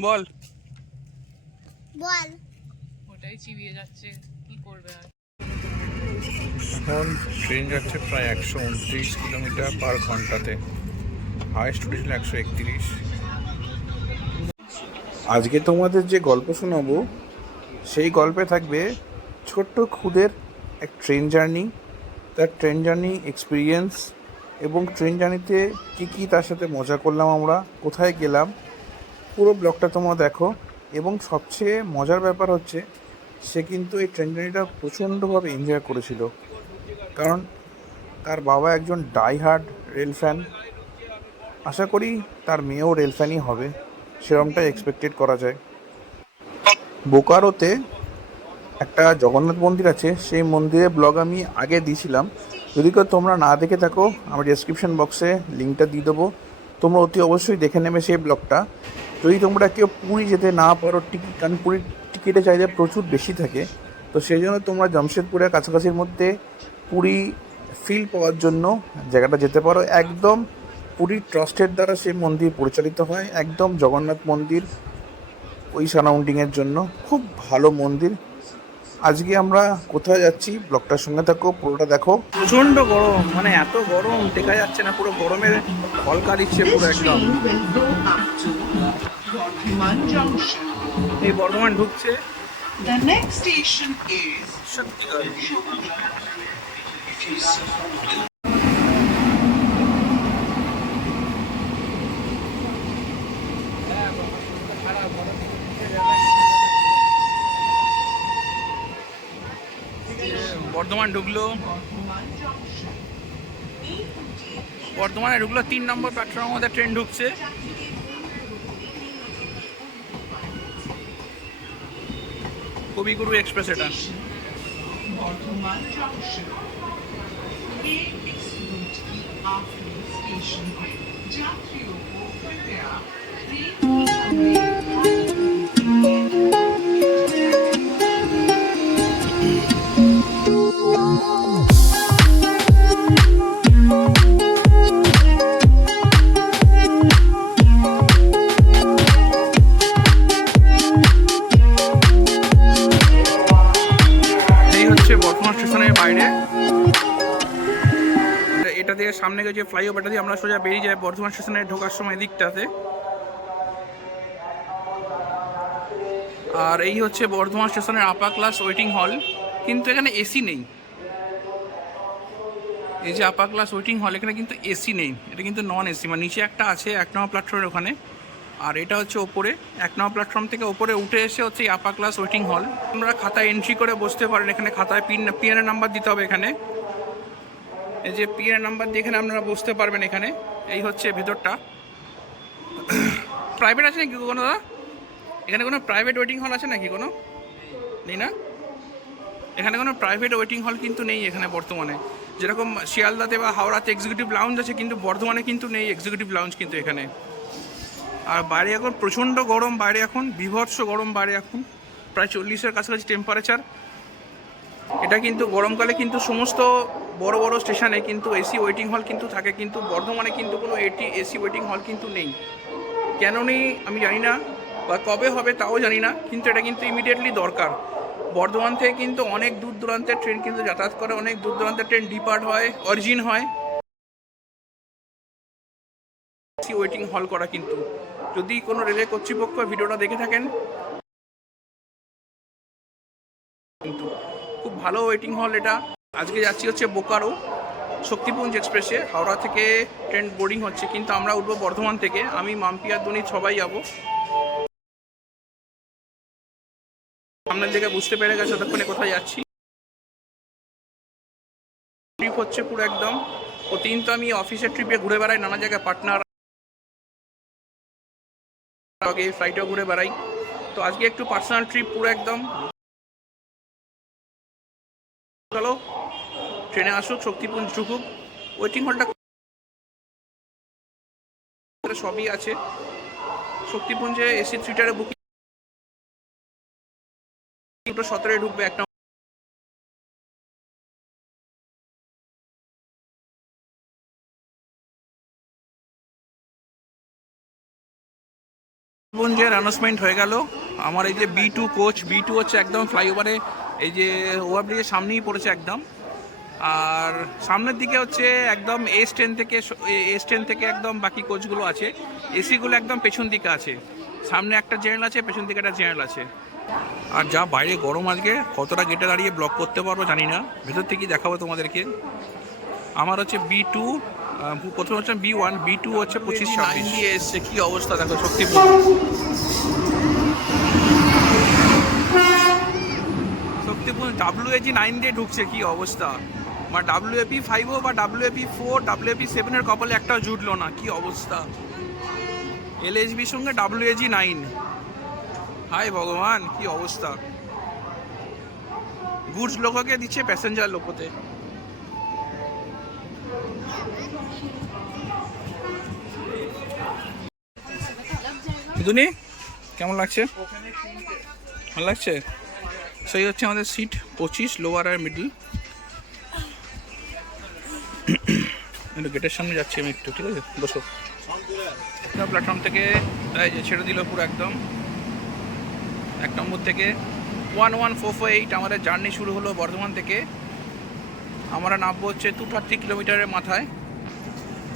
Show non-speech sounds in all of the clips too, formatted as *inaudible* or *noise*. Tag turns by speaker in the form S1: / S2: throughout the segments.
S1: বল।
S2: বল।
S3: ওটাই চিবিয়ে যাচ্ছে কি করবে আর?
S1: এখন ট্রেন যাচ্ছে প্রায় একশো উনত্রিশ কিলোমিটার পার ঘন্টাতে। হাইস্ট উঠেছিল একশো একত্রিশ। আজকে তোমাদের যে গল্প শোনাবো সেই গল্পে থাকবে ছোট্ট খুদের এক ট্রেন জার্নি তার ট্রেন জার্নি এক্সপিরিয়েন্স এবং ট্রেন জার্নিতে কী কী তার সাথে মজা করলাম আমরা, কোথায় গেলাম, পুরো ব্লগটা তোমরা দেখো। এবং সবচেয়ে মজার ব্যাপার হচ্ছে, সে কিন্তু এই ট্রেন জার্নিটা প্রচণ্ডভাবে এনজয় করেছিল। কারণ তার বাবা একজন ডাই হার্ড রেল ফ্যান আশা করি তার মেয়েও রেল ফ্যানই হবে, সেরমটাই এক্সপেক্টেড করা যায়। বোকারোতে একটা জগন্নাথ মন্দির আছে, সেই মন্দিরের ব্লগ আমি আগে দিয়েছিলাম। যদি কেউ তোমরা না দেখে থাকো আমি ডেসক্রিপশন বক্সে লিঙ্কটা দিয়ে দেবো। তোমরা অতি অবশ্যই দেখে নেবে সেই ব্লগটা যদি তোমরা কেউ পুরী যেতে না পারো টিকিট কারণ পুরীর টিকিটের চাহিদা প্রচুর বেশি থাকে। তো সেই জন্য তোমরা জামশেদপুরের কাছাকাছির মধ্যে পুরী ফিল পাওয়ার জন্য জায়গাটা যেতে পারো। একদম পুরীর ট্রাস্টের দ্বারা সেই মন্দির পরিচালিত হয়। একদম জগন্নাথ মন্দির ওই সারাউন্ডিংয়ের জন্য। খুব ভালো মন্দির। আজকে আমরা কোথায় যাচ্ছি? ব্লকটার সঙ্গে থাকো পুরোটা দেখো। প্রচণ্ড গরম মানে এত গরম দেখা যাচ্ছে না পুরো গরমের হলকা দিচ্ছে পুরো একদম. এই বর্ধমান ঢুকছে। সত্যি বর্ধমান ঢুকলো। বর্ধমানে ঢুকলো তিন নম্বর প্ল্যাটফর্মের মধ্যে ট্রেন ঢুকছে। কবিগুরু এক্সপ্রেস এটা।
S4: Bardhaman
S1: সামনে যে ফ্লাইওভারটা দিয়ে আমরা সোজা বেরিয়ে যাই বর্ধমান স্টেশনে ঢোকার সময় দিকটাতে আর এই হচ্ছে বর্ধমান স্টেশনের আপার ক্লাস ওয়েটিং হল কিন্তু এখানে এসি নেই। এই যে আপার ক্লাস ওয়েটিং হল এখানে কিন্তু এসি নেই। এটা কিন্তু নন এসি মানে নিচে একটা আছে, এক নম্বর প্ল্যাটফর্মের ওখানে। আর এটা হচ্ছে ওপরে, এক নম্বর প্ল্যাটফর্ম থেকে ওপরে উঠে এসে হচ্ছে এই আপার ক্লাস ওয়েটিং হল আপনারা খাতায় এন্ট্রি করে বসতে পারেন, এখানে খাতায় পিন পিএনের নাম্বার দিতে হবে এখানে। এই যে পিএনের নাম্বার দিয়ে এখানে আপনারা বুঝতে পারবেন এখানে। এই হচ্ছে ভেতরটা। প্রাইভেট আছে নাকি কোনো দাদা? এখানে কোনো প্রাইভেট ওয়েটিং হল আছে নাকি কোনো? নেই না? এখানে কোনো প্রাইভেট ওয়েটিং হল কিন্তু নেই এখানে বর্তমানে। যেরকম শিয়ালদাতে বা হাওড়াতে এক্সিকিউটিভ লাউঞ্জ আছে, কিন্তু বর্ধমানে কিন্তু নেই এক্সিকিউটিভ লাউঞ্জ কিন্তু এখানে। আর বাইরে এখন প্রচণ্ড গরম বাইরে এখন, বিভৎস গরম বাইরে এখন। প্রায় চল্লিশের কাছাকাছি টেম্পারেচার এটা কিন্তু গরমকালে কিন্তু সমস্ত বড় বড় স্টেশনে কিন্তু এসি ওয়েটিং হল কিন্তু থাকে, কিন্তু বর্ধমানে কিন্তু কোনো এটি, এসি ওয়েটিং হল কিন্তু নেই। কেন নেই আমি জানি না বা কবে হবে তাও জানি না, কিন্তু এটা কিন্তু ইমিডিয়েটলি দরকার। বর্ধমান থেকে কিন্তু অনেক দূর দূরান্তের ট্রেন কিন্তু যাতায়াত করে, অনেক দূর দূরান্তের ট্রেন ডিপার্ট হয়, অরিজিন হয়। এসি ওয়েটিং হল করা কিন্তু। যদি কোনো রেলের কর্তৃপক্ষ ভিডিওটা দেখে থাকেন। কিন্তু খুব ভালো ওয়েটিং হল এটা। আজকে যাচ্ছি হচ্ছে বোকারো, শক্তিপুঞ্জ এক্সপ্রেসে। হাওড়া থেকে ট্রেন বোর্ডিং হচ্ছে, কিন্তু আমরা উঠবো বর্ধমান থেকে। আমি মাম্পি আর দনি সবাই যাব। সামনের দিকে বুঝতে পেরে গেছে, ততক্ষণে কোথায় যাচ্ছি? ট্রিপ হচ্ছে পুরো একদম। প্রতিদিন তো আমি অফিসের ট্রিপে ঘুরে বেড়াই, নানা জায়গায় পার্টনার আগে ফ্লাইটেও ঘুরে বেড়াই। তো আজকে একটু পার্সোনাল ট্রিপ পুরো একদম। গেল ট্রেনে আসুক শক্তিপুঞ্জ ঢুকুক। ওয়েটিং হলটা সবই আছে। শক্তিপুঞ্জে এসি থ্রিটারে বুকিং দুটো সতেরো ঢুকবে, একটা পুঞ্জের অ্যানাউন্সমেন্ট হয়ে গেল, আমার এই যে B two coach B two হচ্ছে একদম ফ্লাইওভারে এই যে ওভারব্রিজের সামনেই পড়েছে একদম। আর সামনের দিকে হচ্ছে একদম এস টেন থেকে এস টেন থেকে একদম বাকি কোচগুলো আছে। এসিগুলো একদম পেছন দিকে আছে। সামনে একটা জেনারেল আছে, পেছন দিকে একটা জেনারেল আছে। আর যা বাইরে গরম আজকে, কতটা গেটে দাঁড়িয়ে ব্লক করতে পারব জানি না। ভেতর থেকেই দেখাবো তোমাদেরকে। আমার হচ্ছে বি টু প্রথমে হচ্ছে বি ওয়ান বি টু হচ্ছে পঁচিশ, ছাব্বিশ। এসছে, কী অবস্থা দেখো Shaktipur Shaktipur W AG nine দিয়ে ঢুকছে, কি অবস্থা? মানে ডাব্লিউ এপি ফাইভও বা W AP four W AP সেভেনের কপালে একটাও জুটলো না, কি অবস্থা? এল এইচবির সঙ্গে ডাব্লিউ এজি নাইন হায় ভগবান, কি অবস্থা? গুডস লোককে দিচ্ছে প্যাসেঞ্জার লোকতে। দুনি, কেমন লাগছে? ভালো লাগছে? সেই হচ্ছে আমাদের সিট পঁচিশ লোয়ার আর মিডল গেটের সামনে যাচ্ছি আমি একটু, ঠিক আছে? বসো। প্ল্যাটফর্ম থেকে, এই যে ছেড়ে দিল পুরো একদম। এক নম্বর থেকে one one four four eight আমাদের জার্নি শুরু হলো বর্ধমান থেকে। আমরা নামবো হচ্ছে টু থার্টি কিলোমিটারের মাথায়।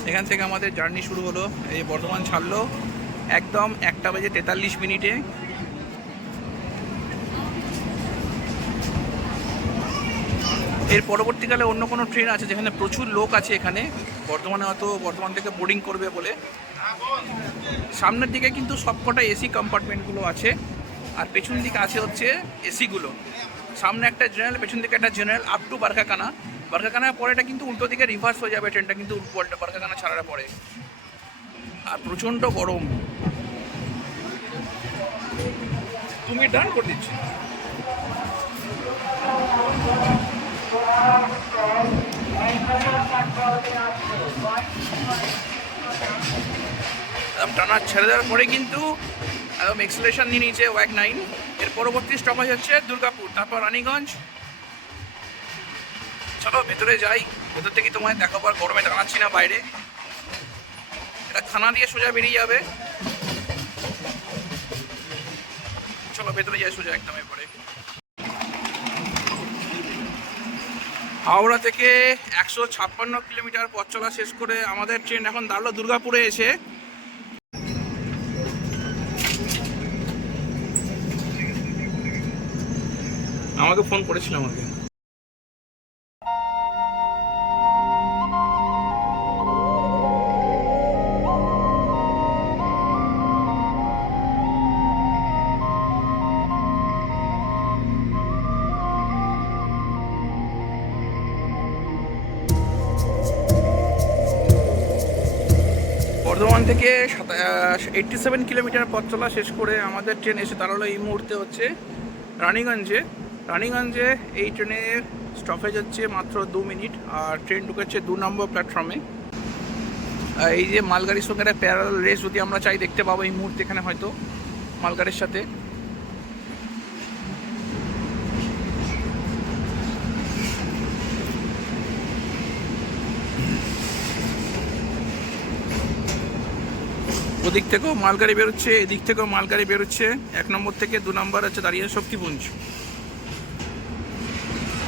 S1: এখান থেকে আমাদের জার্নি শুরু হলো, এই বর্ধমান ছাড়লো। একদম একটা বেজে তেতাল্লিশ মিনিটে। এর পরবর্তীকালে অন্য কোনো ট্রেন আছে যেখানে প্রচুর লোক আছে এখানে? বর্ধমানে হয়তো বর্ধমান থেকে বোর্ডিং করবে বলে। সামনের দিকে কিন্তু সবকটা এসি কম্পার্টমেন্টগুলো আছে। আর পেছন দিকে আছে হচ্ছে এসিগুলো সামনে একটা জেনারেল পেছন দিকে একটা জেনারেল আপ টু বারকাকানা বারকাকানার পরে এটা কিন্তু উল্টো দিকে রিভার্স হয়ে যাবে ট্রেনটা কিন্তু উল্টো বারকাকানা ছাড়ার পরে। আর প্রচণ্ড গরম। তুমি ডান করে দিচ্ছি। একদম ছেড়ে দেওয়ার পরে কিন্তু একদম এক্সেলেশন নিয়ে নিয়েছে ওয়াক নাইন। এর পরবর্তী স্টপেজ হচ্ছে দুর্গাপুর, তারপর রানীগঞ্জ। চলো ভেতরে যাই, ভেতর থেকে তোমায় দেখাবো আর গরমে দাঁড়াচ্ছি না বাইরে। এটা খানা দিয়ে সোজা বেরিয়ে যাবে। চলো ভেতরে যাই সোজা একদম এরপরে। হাওড়া থেকে একশো ছাপ্পান্ন কিলোমিটার পথ চলা শেষ করে আমাদের ট্রেন এখন দাঁড়াল দুর্গাপুরে এসে। আমাকে ফোন করেছিল আমাকে। বর্ধমান থেকে এইটটি সেভেন কিলোমিটার পথ চলা শেষ করে আমাদের ট্রেন এসে দাঁড়াল এই মুহূর্তে হচ্ছে রানীগঞ্জে। রানীগঞ্জে এই ট্রেনের স্টপেজ হচ্ছে মাত্র দু মিনিট আর ট্রেন ঢুকেছে দু নম্বর প্ল্যাটফর্মে এই যে মালগাড়ির সঙ্গে একটা প্যারাল রেস যদি আমরা চাই, দেখতে পাবো এই মুহূর্তে এখানে হয়তো মালগাড়ির সাথে। ওদিক থেকেও মালগাড়ি বেরোচ্ছে, এদিক থেকেও মালগাড়ি বেরোচ্ছে। এক নম্বর থেকে দু নম্বর হচ্ছে দাঁড়িয়ে শক্তিপুঞ্জ।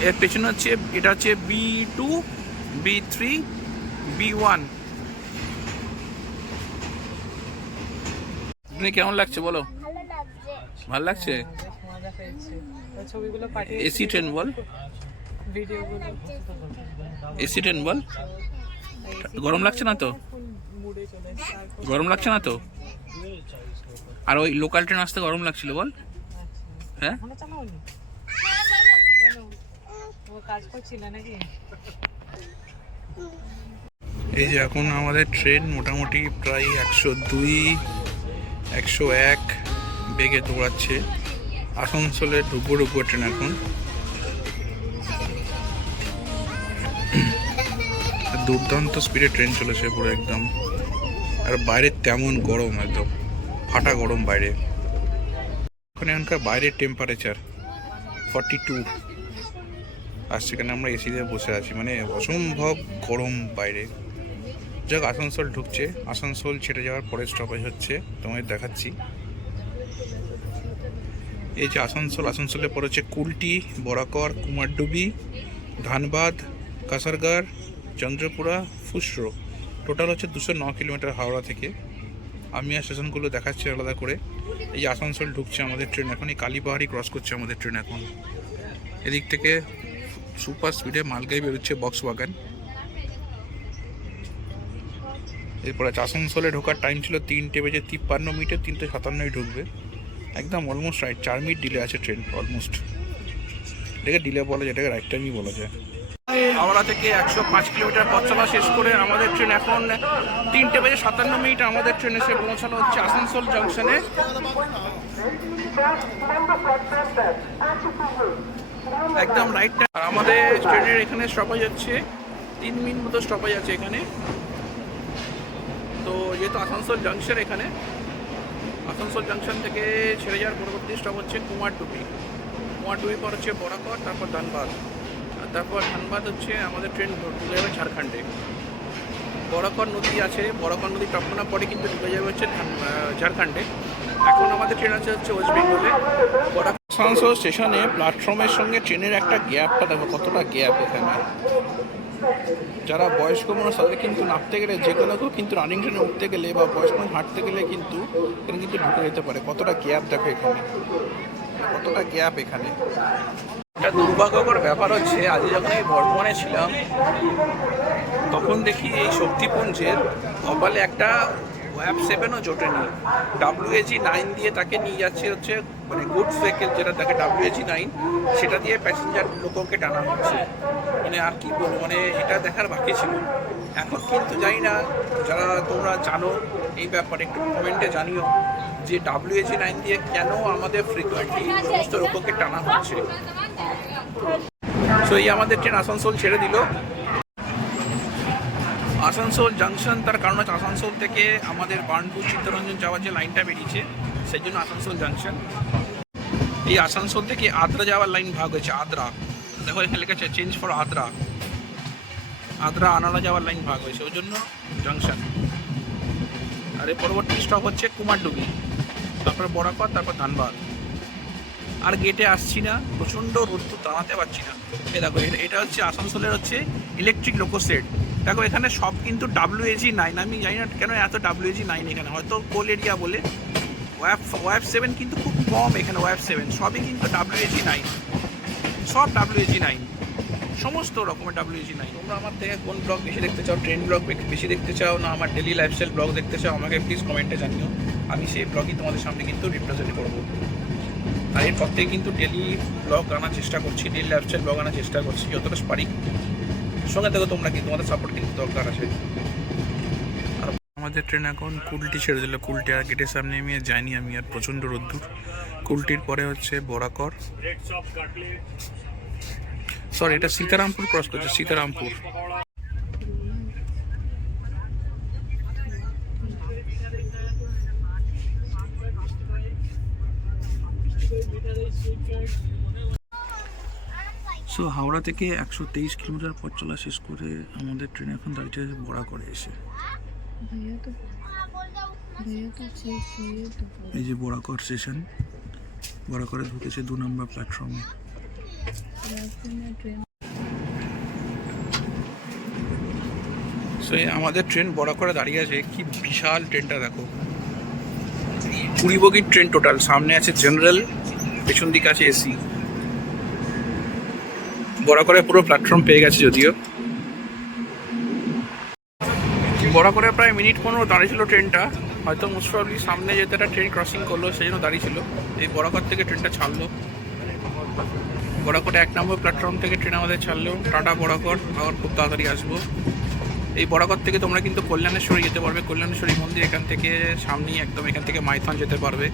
S1: এর পেছনে হচ্ছে, এটা হচ্ছে B two B three B one কেমন লাগছে বলো? ভালো লাগছে? এসি ট্রেন বল। এসি ট্রেন বল? গরম লাগছে না তো? গরম লাগছে না তো? আর ওই লোকাল ট্রেন আসতে গরম লাগছিল বল। হ্যাঁ
S3: এখনও চালাওনি কেন ও কাজ করছিল নাকি?
S1: এই যে এখন আমাদের ট্রেন মোটামুটি প্রায় একশো দুই, একশো এক বেগে দৌড়াচ্ছে। আসানসোলে ডুবো ডুবো ট্রেন এখন। দুর্দান্ত স্পিডে ট্রেন চলেছে পুরো একদম। আর বাইরে তেমন গরম একদম। ফাটা গরম বাইরে। ওখানে এখানকার বাইরের টেম্পারেচার ফর্টি টু আর সেখানে আমরা এসিতে বসে আছি। মানে অসম্ভব গরম বাইরে। যাক, আসানসোল ঢুকছে। আসানসোল ছেড়ে যাওয়ার পরে স্টপেজ হচ্ছে। তোমায় দেখাচ্ছি। এই যে আসানসোল আসানসোলের পর হচ্ছে কুলটি, বরাকর, কুমারডুবি, ধানবাদ কাসারগার চন্দ্রপুরা, ফুসরো। টোটাল হচ্ছে দুশো ন কিলোমিটার হাওড়া থেকে। আমি আর স্টেশনগুলো দেখাচ্ছি আলাদা করে। এই আসানসোল ঢুকছে আমাদের ট্রেন এখন। এই কালীপাহাড়ি ক্রস করছে আমাদের ট্রেন এখন। এদিক থেকে সুপার স্পিডে মালগাই বেরোচ্ছে বক্স ওয়াগান এরপর আসানসোলে ঢোকার টাইম ছিল তিনটে বেজে তিপ্পান্ন মিনিটে, তিনটে সাতান্নই ঢুকবে। একদম অলমোস্ট রাইট চার মিনিট ডিলে আছে ট্রেন অলমোস্ট এটাকে ডিলে বলা যায়, এটাকে রাইট টাইমই বলা যায়। হাওড়া থেকে একশো পাঁচ কিলোমিটার পথ চলা শেষ করে আমাদের ট্রেন এখন তিনটে বেজে সাতান্ন মিনিট আমাদের ট্রেন এসে পৌঁছানো হচ্ছে আসানসোল জংশনে একদম রাইট আর আমাদের ট্রেনের এখানে স্টপেজ হচ্ছে তিন মিনিট মতো স্টপেজ আছে এখানে। তো যেহেতু আসানসোল জাংশন এখানে, আসানসোল জাংশন থেকে ছেড়ে যাওয়ার পরবর্তী স্টপ হচ্ছে কুমারটুপি কুমারটুপি পর হচ্ছে বরাকর, তারপর ধানবাদ। তারপর ধানবাদ হচ্ছে আমাদের ট্রেন ঢুকে যাবে ঝাড়খণ্ডে। বরাকর নদী আছে। বরাকর নদী টপকোনা পরে কিন্তু ঢুকে যাবে হচ্ছে ঝাড়খণ্ডে। এখন আমাদের ট্রেন আছে হচ্ছে ওয়েস্ট বেঙ্গলে আসানসোল স্টেশনে প্ল্যাটফর্মের সঙ্গে ট্রেনের একটা গ্যাপটা দেখো কতটা গ্যাপ এখানে। যারা বয়স্ক মানুষ, তাদের কিন্তু নামতে গেলে যে কোনো কেউ কিন্তু রানিং ট্রেনে উঠতে গেলে বা বয়স্ক মানুষ হাঁটতে গেলে কিন্তু এখানে কিন্তু ঢুকে যেতে পারে। কতটা গ্যাপ দেখো এখানে। কতটা গ্যাপ এখানে। একটা দুর্ভাগ্যকর ব্যাপার হচ্ছে আজ যখন এই বর্ধমানে ছিলাম, তখন দেখি এই শক্তিপুঞ্জের কপালে একটা ওয়াব সেভেনও জোটে জোটেনি ডাব্লিউএজি নাইন দিয়ে তাকে নিয়ে যাচ্ছে হচ্ছে মানে গুডস ভেহিকেল যেটা তাকে ডাব্লিউএজি নাইন সেটা দিয়ে প্যাসেঞ্জার লোককে টানা হচ্ছে। মানে আর কি বলব মানে এটা দেখার বাকি ছিল। এখন কিন্তু জানি না, যারা তোমরা জানো, এই ব্যাপারে একটু কমেন্টে জানিও যে ডাব্লিউএজি নাইন দিয়ে কেন আমাদের ফ্রিকোয়েন্টলি সমস্ত লোককে টানা হচ্ছে। সো এই আমাদের ট্রেন আসানসোল ছেড়ে দিল। আসানসোল জাংশন তার কারণ হচ্ছে আসানসোল থেকে আমাদের বার্নপুর চিত্তরঞ্জন যাওয়ার যে লাইনটা বেরিয়েছে, সেই জন্য আসানসোল জাংশন এই আসানসোল থেকে আদ্রা যাওয়ার লাইন ভাগ হয়েছে, আদ্রা। দেখো এখানে লেখা আছে চেঞ্জ ফর আদ্রা। আদ্রা, আনাড়া যাওয়ার লাইন ভাগ হয়েছে, ওই জন্য জাংশন আর এর পরবর্তী স্টপ হচ্ছে কুমারডুবি। তারপর বরাকর তারপর ধানবাদ। আর গেটে আসছি না, প্রচণ্ড রোদ্দুর দাঁড়াতে পারছি না। এ দেখো, এটা- এটা হচ্ছে আসানসোলের হচ্ছে ইলেকট্রিক লোকো সেট দেখো, এখানে সব কিন্তু ডাব্লিউএজি নাইন আমি জানি না কেন এত ডাব্লিউএজি নাইন এখানে, হয়তো কোল এরিয়া বলে। ওয়াব ওয়াব সেভেন কিন্তু খুব কম এখানে ওয়াব সেভেন সবই কিন্তু ডাব্লিউএজি নাইন সব ডাব্লিউএজি নাইন সমস্ত রকমের ডাব্লিউজি নাই তোমরা আমার থেকে কোন ব্লগ বেশি দেখতে চাও ট্রেন ব্লগ বেশি দেখতে চাও, না আমার ডেলি লাইফস্টাইল ব্লগ দেখতে চাও, আমাকে প্লিজ কমেন্টে জানিও। আমি সেই ব্লগই তোমাদের সামনে কিন্তু রিপ্রেজেন্ট করব। আর এরপর থেকে কিন্তু ডেলি ব্লগ আনার চেষ্টা করছি ডেলি লাইফস্টাইল ব্লগ আনার চেষ্টা করছি, যতটা পারি। সঙ্গে দেখো তোমরা কি তোমাদের সাপোর্ট কিন্তু দরকার আছে? আমাদের ট্রেন এখন কুলটি ছেড়ে দিল। কুলটি আর গেটের সামনে আমি যাইনি আমি আর প্রচণ্ড রোদ্দুর। কুলটির পরে হচ্ছে বরাকর। সরি এটা সীতারামপুর ক্রস করছে, সীতারামপুর। সো হাওড়া থেকে একশো তেইশ কিলোমিটার পথ চলা শেষ করে আমাদের ট্রেন এখন দাঁড়িয়ে আছে বড়া করে এসে। এই যে বড়াকর স্টেশন বড়াকরে ঢুকেছে দু নম্বর প্ল্যাটফর্মে সো আমাদের ট্রেন বড়া করে দাঁড়িয়ে আছে কি বিশাল ট্রেনটা দেখো। কুড়ি বগির ট্রেন টোটাল সামনে আছে জেনারেল পেছন দিকে আছে এসি বড় করে পুরো প্ল্যাটফর্ম পেয়ে গেছে যদিও। বড় করে প্রায় মিনিট পনেরো দাঁড়িয়েছিল ট্রেনটা হয়তো মোস্ট সামনে যেতে একটা ট্রেন ক্রসিং করল, সেই জন্য দাঁড়িয়েছিল। এই বড়কর থেকে ট্রেনটা ছাড়লো। বড়করে এক নম্বর প্ল্যাটফর্ম থেকে ট্রেন আমাদের ছাড়লো। টাটা বড়কর আবার খুব তাড়াতাড়ি আসব। এই বরাকর থেকে তোমরা কিন্তু কল্যাণেশ্বরী যেতে পারবে। কল্যাণেশ্বরী মন্দির এখান থেকে সামনেই একদম এখান থেকে মাইথন যেতে পারবে।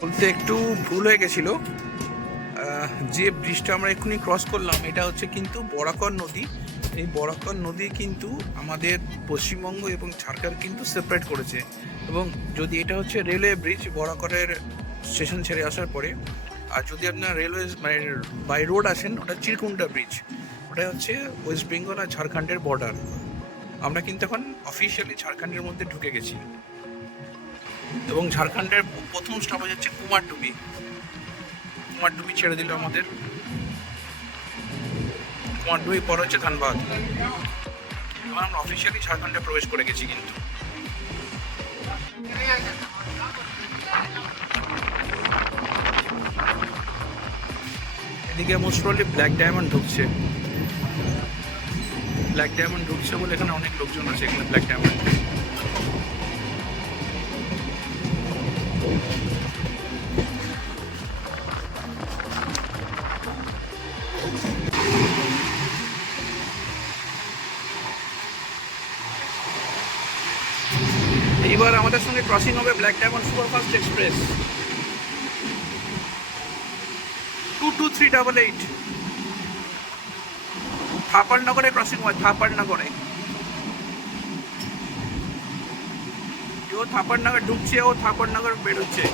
S1: বলতে একটু ভুল হয়ে গেছিল। যে ব্রিজটা আমরা এক্ষুনি ক্রস করলাম, এটা হচ্ছে কিন্তু বরাকর নদী। এই বরাকর নদী কিন্তু আমাদের পশ্চিমবঙ্গ এবং ঝাড়খণ্ড কিন্তু সেপারেট করেছে। এবং যদি এটা হচ্ছে রেলওয়ে ব্রিজ বরাকরের স্টেশন ছেড়ে আসার পরে, আর যদি আপনার রেলওয়ে মানে বাই রোড আসেন, ওটা চিরকুন্ডা ব্রিজ ওটা হচ্ছে ওয়েস্ট বেঙ্গল আর ঝাড়খণ্ডের বর্ডার আমরা কিন্তু এখন অফিসিয়ালি ঝাড়খণ্ডের মধ্যে ঢুকে গেছি। এবং ঝাড়খণ্ডের প্রথম স্টপেজ হচ্ছে কুমারডুবি কুমারডুবি ছেড়ে দিল আমাদের। কুমারডুবি পর হচ্ছে ধানবাদ। এবার আমরা অফিসিয়ালি ঝাড়খণ্ডে প্রবেশ করে গেছি কিন্তু। এদিকে মোস্ট প্রবলি ব্ল্যাক ডায়মন্ড ঢুকছে। ব্ল্যাক ডায়মন্ড ঢুকছে বলে এখানে অনেক লোকজন আছে এখানে ব্ল্যাক ডায়মন্ড এইবার আমাদের সঙ্গে ক্রসিং হবে black diamond superfast express two two three double eight থাপাড়নগরে crossing হয়, থাপাড়নগরে। ও থাপাড়নগর ঢুকছে ও থাপাড়নগর বেরোচ্ছে।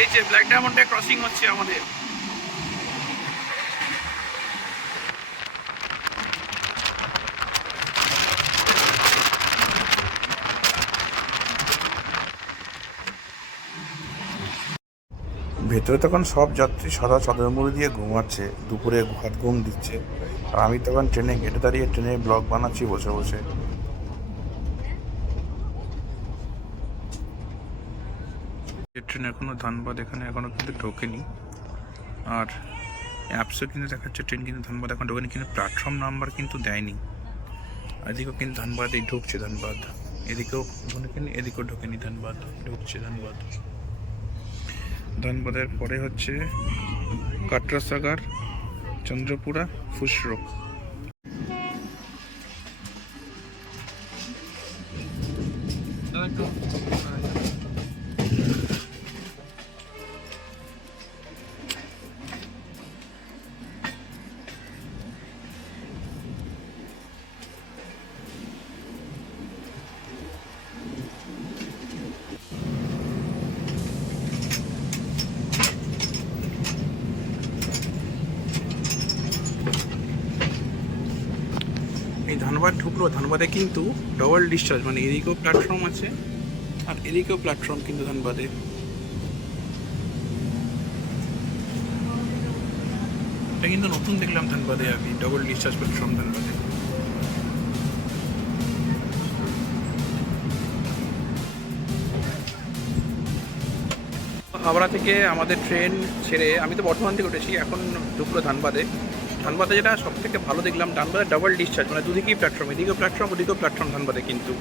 S1: এই যে ব্ল্যাক ডায়মন্ডে ক্রসিং হচ্ছে আমাদের। ভেতরে তখন সব যাত্রী সাদা চাদর মুড়ি দিয়ে ঘুমাচ্ছে, দুপুরে ভাত ঘুম দিচ্ছে। আর আমি তখন ট্রেনে গেটে দাঁড়িয়ে ট্রেনে ব্লগ বানাচ্ছি বসে বসে। ট্রেন এখনও ধানবাদ, এখানে এখনও কিন্তু ঢোকেনি। আর অ্যাপসও কিন্তু দেখাচ্ছে ট্রেন কিন্তু ধানবাদ, এখন ঢোকেনি, কিন্তু প্ল্যাটফর্ম নাম্বার কিন্তু দেয়নি। এদিকেও কিন্তু ধানবাদে ঢুকছে ধানবাদ। এদিকেও ঢোকেনি এদিকেও ঢোকেনি ধানবাদ, ঢুকছে ধানবাদ। ধানবাদের পরে হচ্ছে কাটরাসাগার, চন্দ্রপুরা ফুসরো ঢুকলো ধানবাদে কিন্তু ডবল ডিসচার্জ মানে এদিকেও প্ল্যাটফর্ম আছে আর এদিকেও প্ল্যাটফর্ম কিন্তু ধানবাদে। এটা কিন্তু নতুন দেখলাম ধানবাদে আমি ডবল ডিসচার্জ প্ল্যাটফর্ম ধানবাদে। হাওড়া থেকে আমাদের ট্রেন ছেড়ে, আমি তো বর্ধমান থেকে উঠেছি, এখন ঢুকলো ধানবাদে। ধানবাদে যেটা সব থেকে ভালো দেখলাম, ধানবাদে ডাবল ডিসচার্জ মানে দুদিকেই প্ল্যাটফর্ম এদিকেও প্ল্যাটফর্ম ওদিকেও প্ল্যাটফর্ম ধানবাদে কিন্তু।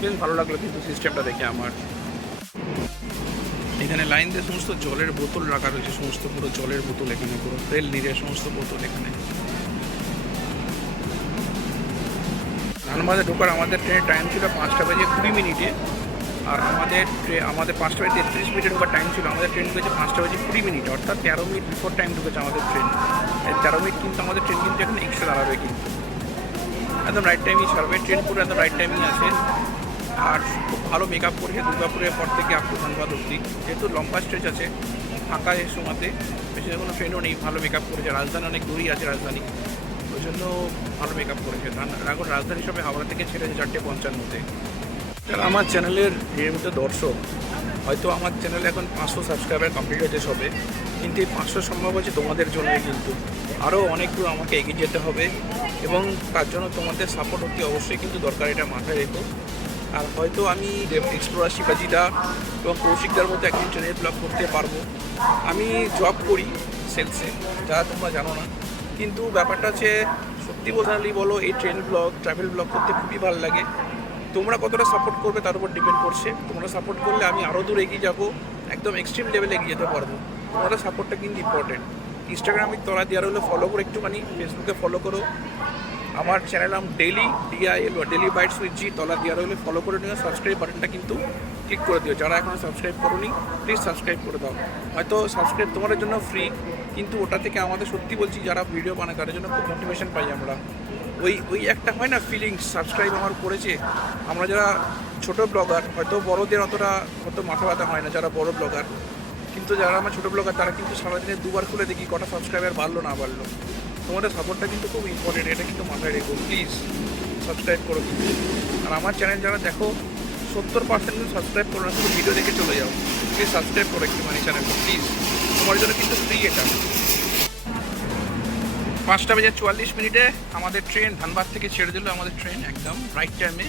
S1: বেশ ভালো লাগল কিন্তু সিস্টেমটা দেখে আমার। এখানে লাইন দিয়ে সমস্ত জলের বোতল রাখা রয়েছে, সমস্ত পুরো জলের বোতল এখানে, পুরো রেল নিরের সমস্ত বোতল এখানে। ধানবাদে ঢোকার আমাদের ট্রেনের টাইম ছিল পাঁচটা বাজে কুড়ি মিনিটে, আর আমাদের আমাদের পাঁচটা বাজে তেত্রিশ মিনিটে ঢোকার টাইম ছিল, আমাদের ট্রেন ঢুকেছে পাঁচটা বাজে কুড়ি মিনিট, অর্থাৎ তেরো মিনিট বিফোর টাইম ঢুকেছে আমাদের ট্রেন। তেরো মিনিট কিন্তু আমাদের ট্রেন কিন্তু এখন এক্সট্রা দাঁড়াবে কিন্তু। একদম রাইট টাইমই ছাড়বে ট্রেন পুরো একদম রাইট টাইমই আছে। আর খুব ভালো মেকআপ করেছে দুর্গাপুরের পর থেকে আপ টু ধানবাদ অব্দি যেহেতু লম্বা স্ট্রেচ আছে, ফাঁকা এর সময়তে বেশি কোনো ট্রেনও নেই, ভালো মেকআপ করেছে। রাজধানী অনেক দূরই আছে রাজধানী। ওই জন্য ভালো মেকআপ করেছে। এখন রাজধানী হিসাবে হাওড়া থেকে ছেড়েছে চারটে পঞ্চান্নতে। যারা আমার চ্যানেলের নিয়মিত দর্শক, হয়তো আমার চ্যানেলে এখন পাঁচশো সাবস্ক্রাইবার কমপ্লিট হয়েছে সবে। কিন্তু এই পাঁচশো সম্ভব হচ্ছে তোমাদের জন্যই কিন্তু। আরও অনেক দূর আমাকে এগিয়ে যেতে হবে এবং তার জন্য তোমাদের সাপোর্ট হতে অবশ্যই কিন্তু দরকার, এটা মাথায় রেখো। আর হয়তো আমি এক্সপ্লোরার শিবাজিদা এবং কৌশিকদার মধ্যে একদিন ট্রেনের ব্লগ করতে পারব। আমি জব করি সেলসে যা তোমরা জানো না। কিন্তু ব্যাপারটা হচ্ছে, সত্যি বলতে বলো, এই ট্রেন ব্লগ ট্রাভেল ব্লগ করতে খুবই ভালো লাগে। তোমরা কতটা সাপোর্ট করবে তার উপর ডিপেন্ড করছে। তোমরা সাপোর্ট করলে আমি আরও দূর এগিয়ে যাব, একদম এক্সট্রিম লেভেলে এগিয়ে যেতে পারব। তোমাদের সাপোর্টটা কিন্তু ইম্পর্টেন্ট ইনস্টাগ্রামে তোরা দেওয়ার হলে ফলো করো একটুখানি ফেসবুকে ফলো করো। আমার চ্যানেল নাম ডেলি ডিআইএল বা ডেলি বাইটস উইথ জি তলা দেওয়া রইলে ফলো করে নিও সাবস্ক্রাইব বাটনটা কিন্তু ক্লিক করে দিও। যারা এখনও সাবস্ক্রাইব করোনি প্লিজ সাবস্ক্রাইব করে দাও। হয়তো সাবস্ক্রাইব তোমাদের জন্য ফ্রি কিন্তু ওটা থেকে আমাদের সত্যি বলছি, যারা ভিডিও বানায়, তাদের জন্য খুব মোটিভেশন পাই আমরা। ওই ওই একটা হয় না ফিলিংস সাবস্ক্রাইব আমার করেছে। আমরা যারা ছোট ব্লগার হয়তো বড়দের অতটা হয়তো মাথা ব্যথা হয় না, যারা বড় ব্লগার কিন্তু যারা আমার ছোটো ব্লগার, তারা কিন্তু সারাদিনে দুবার খুলে দেখি কটা সাবস্ক্রাইবার বাড়লো, না বাড়লো। তোমাদের সাপোর্টটা কিন্তু খুব ইম্পর্টেন্ট এটা কিন্তু মাথায় রেখো। প্লিজ সাবস্ক্রাইব করো কিন্তু। আর আমার চ্যানেল যারা দেখো, সত্তর পার্সেন্ট সাবস্ক্রাইব করো না শুধু ভিডিও দেখে চলে যাও। প্লিজ সাবস্ক্রাইব করো একটু মানে চ্যানেলটা প্লিজ তোমার জন্য কিন্তু ফ্রি এটা। পাঁচটা বেজে চুয়াল্লিশ মিনিটে আমাদের ট্রেন ধানবাদ থেকে ছেড়ে দিল আমাদের ট্রেন একদম রাইট টাইমে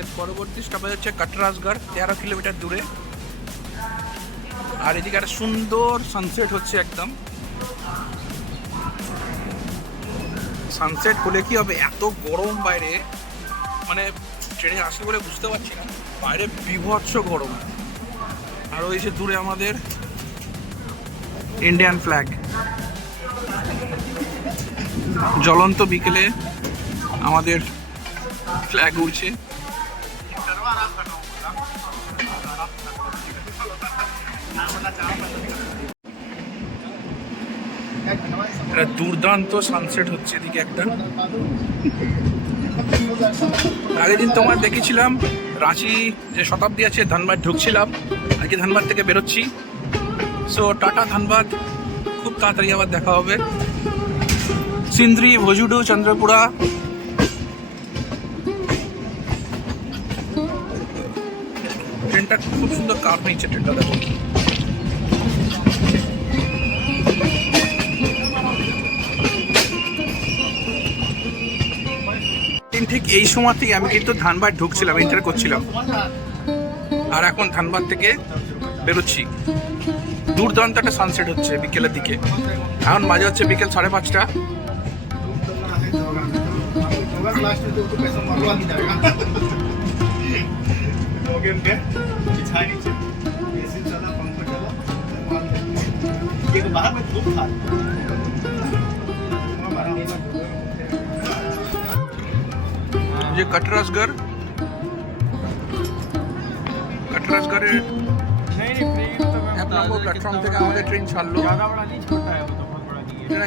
S1: এর পরবর্তী স্টপেজ হচ্ছে কাটরাজগড়, তেরো কিলোমিটার দূরে। আর এদিকে একটা সুন্দর সানসেট হচ্ছে একদম। সানসেট হলে কি হবে? এত গরম বাইরে। মানে ট্রেনে আসি বলে বুঝতে পারছি না। বাইরে বিভৎস গরম। আর ওই যে দূরে আমাদের ইন্ডিয়ান ফ্ল্যাগ জ্বলন্ত বিকেলে আমাদের ফ্ল্যাগ উড়ছে। একটা দুর্দান্ত সানসেট হচ্ছে এদিকে একটা। আগের দিন তোমার দেখেছিলাম, রাঁচি যে শতাব্দী আছে, ধানবাদ ঢুকছিলাম। আজকে ধানবাদ থেকে বেরোচ্ছি। সো টাটা ধানবাদ, খুব তাড়াতাড়ি আবার দেখা হবে। সিন্দ্রি, ভজুডু, চন্দ্রপুরা। ট্রেনটা খুব সুন্দর কাপ নিচ্ছে, ট্রেনটা দেখো। ঠিক এই সময় থেকে আমি কিন্তু ধানবাদ ঢুকছিলাম এন্টার করছিলাম আর এখন ধানবাদ থেকে বেরোচ্ছি দুর্দান্ত একটা সানসেট হচ্ছে বিকেলের দিকে এখন বাজে হচ্ছে বিকেল সাড়ে পাঁচটা
S2: होगा लास्ट में तो *laughs*
S1: যে कटरसगढ़
S2: कटरसगढ़
S1: এক নম্বর প্ল্যাটফর্ম থেকে আমাদের ট্রেন ছাড়লো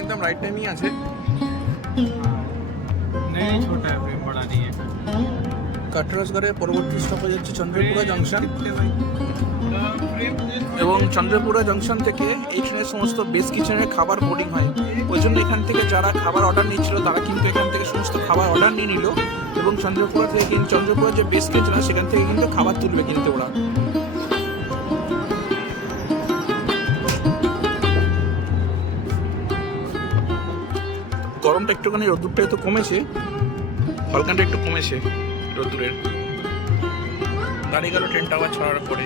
S1: একদম রাইট টাইমই আছে কাটরাসগড়ের পরবর্তী স্টপেজ হচ্ছে চন্দ্রপুরা জংশন এবং চন্দ্রপুরা জংশন থেকে এই ট্রেনের সমস্ত বেস কিচেনের খাবার বোর্ডিং হয়। ওই জন্য এখান থেকে যারা খাবার অর্ডার নিচ্ছিল তারা কিন্তু এখান থেকে সমস্ত খাবার অর্ডার নিয়ে নিল। এবং চন্দ্রপুরা থেকে কিন্তু চন্দ্রপুরা যে বেস আছে সেখান থেকে কিন্তু খাবার তুলবে কিন্তু ওরা। গরমটা একটুখানি রোদ্দুরটা একটু কমেছে হলকানটা একটু কমেছে রোদ্দুরের। দাঁড়িয়ে গেল ট্রেনটা আবার ছড়ার পরে।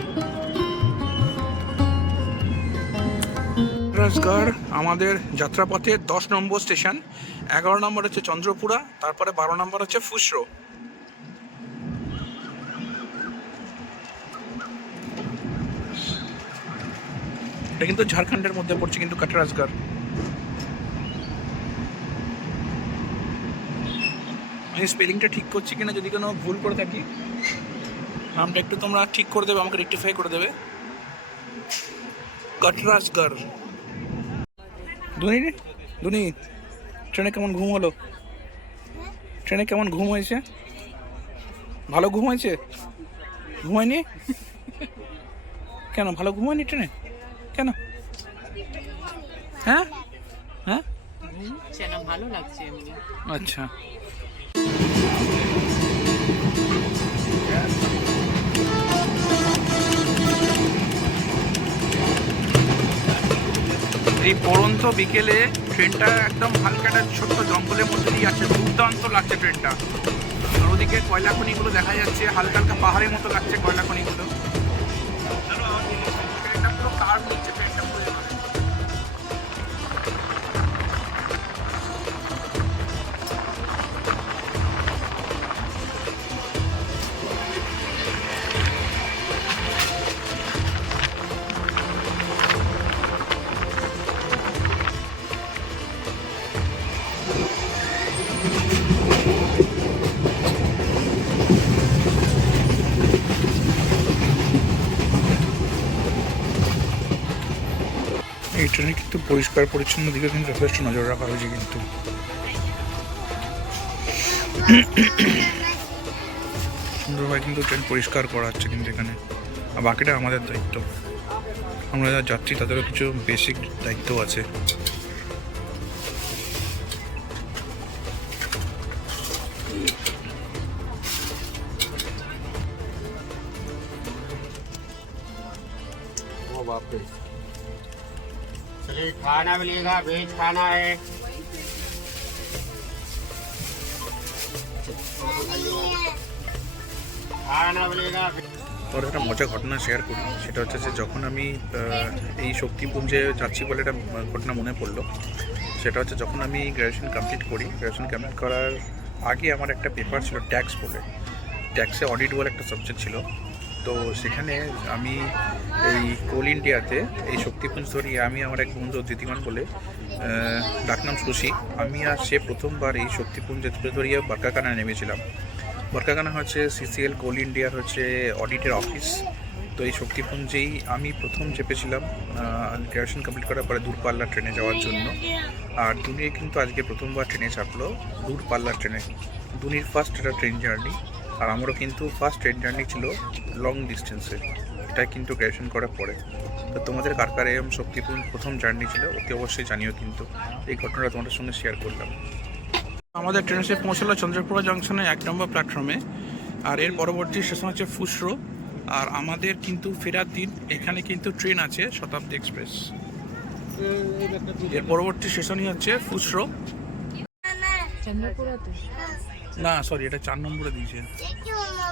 S1: রাজগড়, আমাদের যাত্রাপথে দশ নম্বর স্টেশন এগারো নম্বর হচ্ছে চন্দ্রপুরা, তারপরে বারো নম্বর হচ্ছে ফুসরো। এটা কিন্তু ঝাড়খণ্ডের মধ্যে পড়ছে, কিন্তু কাটরাজগড়। আমি স্পেলিংটা ঠিক করছি কিনা যদি কোনো ভুল করে থাকি, নামটা একটু তোমরা ঠিক করে দেবে, আমাকে রেক্টিফাই করে দেবে। কটরাজগড়। ধুনি রে ট্রেনে কেমন ঘুম হলো? ট্রেনে কেমন ঘুম হয়েছে? ভালো ঘুম হয়েছে? ঘুমায়নি কেন ভালো ঘুম হয়নি ট্রেনে? কেন? হ্যাঁ? হ্যাঁ?
S3: ভালো লাগছে
S1: আচ্ছা। এই পড়ন্ত বিকেলে ট্রেনটা একদম হালকা একটা ছোট্ট জঙ্গলের মধ্যে দিয়ে যাচ্ছে, দুর্দান্ত লাগছে ট্রেনটা। ওদিকে কয়লা খনিগুলো দেখা যাচ্ছে, হালকা হালকা পাহাড়ের মতো লাগছে কয়লা এখানে কিন্তু পরিষ্কার, পরিচ্ছন্ন দিকে কিন্তু যথেষ্ট নজর রাখা হয়েছে কিন্তু। সুন্দরভাবে কিন্তু ট্রেন পরিষ্কার করা হচ্ছে কিন্তু এখানে। আর বাকিটা আমাদের দায়িত্ব। আমরা যারা যাত্রী, তাদেরও কিছু বেসিক দায়িত্ব আছে।
S5: खाना मिलेगा वेज खाना है खाना मिलेगा
S1: তোর একটা মজার ঘটনা শেয়ার করি সেটা হচ্ছে যে যখন আমি আহ, এই শক্তিপুঞ্জে যাচ্ছি বলে একটা ঘটনা মনে পড়লো সেটা হচ্ছে যখন আমি গ্র্যাজুয়েশন কমপ্লিট করি গ্র্যাজুয়েশন কমপ্লিট করার আগে আমার একটা পেপার ছিল ট্যাক্স বলে ট্যাক্সে অডিট বলে একটা সাবজেক্ট ছিল তো সেখানে আমি এই কোল ইন্ডিয়াতে এই শক্তিপুঞ্জ ধরিয়ে আমি আমার এক বন্ধু দিদিমান বলে ডাকনাম শশী। আমি আর সে প্রথমবার এই শক্তিপুঞ্জে তুলে ধরিয়ে বারকাকানা নেমেছিলাম। বরকাগানা হচ্ছে সিসিএল কোল ইন্ডিয়ার হচ্ছে অডিটের অফিস। তো এই শক্তিপুঞ্জেই আমি প্রথম চেপেছিলাম গ্র্যাজুয়েশন কমপ্লিট করার পরে দূরপাল্লার ট্রেনে যাওয়ার জন্য। আর দুনিয়া কিন্তু আজকে প্রথমবার ট্রেনে চাপলো দূরপাল্লার ট্রেনে। দুনির ফার্স্ট এটা ট্রেন জার্নি আর আমারও কিন্তু ফার্স্ট ট্রেন জার্নি ছিল লং ডিস্টেন্সে এটা কিন্তু গ্র্যাজুয়েশন করার পরে। তো তোমাদের কার কার এরম শক্তিপুঞ্জ প্রথম জার্নি ছিল ওকে অবশ্যই জানিও কিন্তু। এই ঘটনাটা তোমাদের সঙ্গে শেয়ার করলাম। আমাদের ট্রেন এসে পৌঁছালো চন্দ্রপুরা জংশনে এক নম্বর প্ল্যাটফর্মে আর এর পরবর্তী স্টেশন হচ্ছে ফুসরো। আর আমাদের কিন্তু ফেরার দিন এখানে কিন্তু ট্রেন আছে শতাব্দী এক্সপ্রেস এর পরবর্তী স্টেশনই হচ্ছে ফুসরো।
S3: চন্দ্রপুরাতে।
S1: না সরি এটা চার নম্বরে দিয়েছে।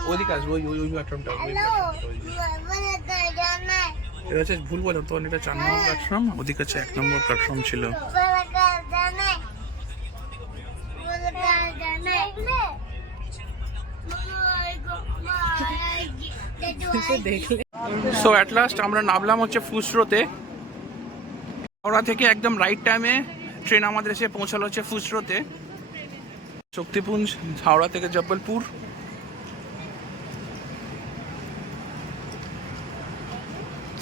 S1: ওইদিকে আসবে ওই ওই ওই ওই। এটা হচ্ছে ভুল বললাম তখন এটা চার নম্বর প্ল্যাটফর্ম ওদিকে হচ্ছে এক নম্বর প্ল্যাটফর্ম ছিল। সো অ্যাট লাস্ট আমরা নামলাম হচ্ছে ফুসরোতে। হাওড়া থেকে একদম রাইট টাইমে ট্রেন আমাদের এসে পৌঁছালো হচ্ছে ফুসরোতে। শক্তিপুঞ্জ হাওড়া থেকে জব্বলপুর।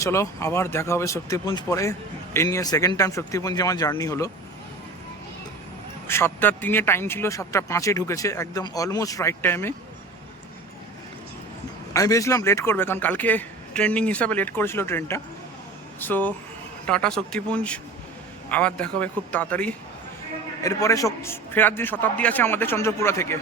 S1: চলো, আবার দেখা হবে শক্তিপুঞ্জ পরে। এই নিয়ে সেকেন্ড টাইম শক্তিপুঞ্জে আমার জার্নি হলো। সাতটা তিনে টাইম ছিল, সাতটা পাঁচে ঢুকেছে, একদম অলমোস্ট রাইট টাইমে আমি ভেবেছিলাম লেট করবে, কারণ কালকে ট্রেন্ডিং হিসাবে লেট করেছিল ট্রেনটা সো টাটা শক্তিপুঞ্জ, আবার দেখা হবে খুব তাড়াতাড়ি। এরপরে ফেরার দিন শতাব্দী আছে আমাদের চন্দ্রপুরা থেকে।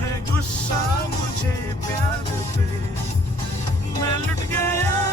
S1: है गुस्सा मुझे प्यार पे। मैं लुट गया।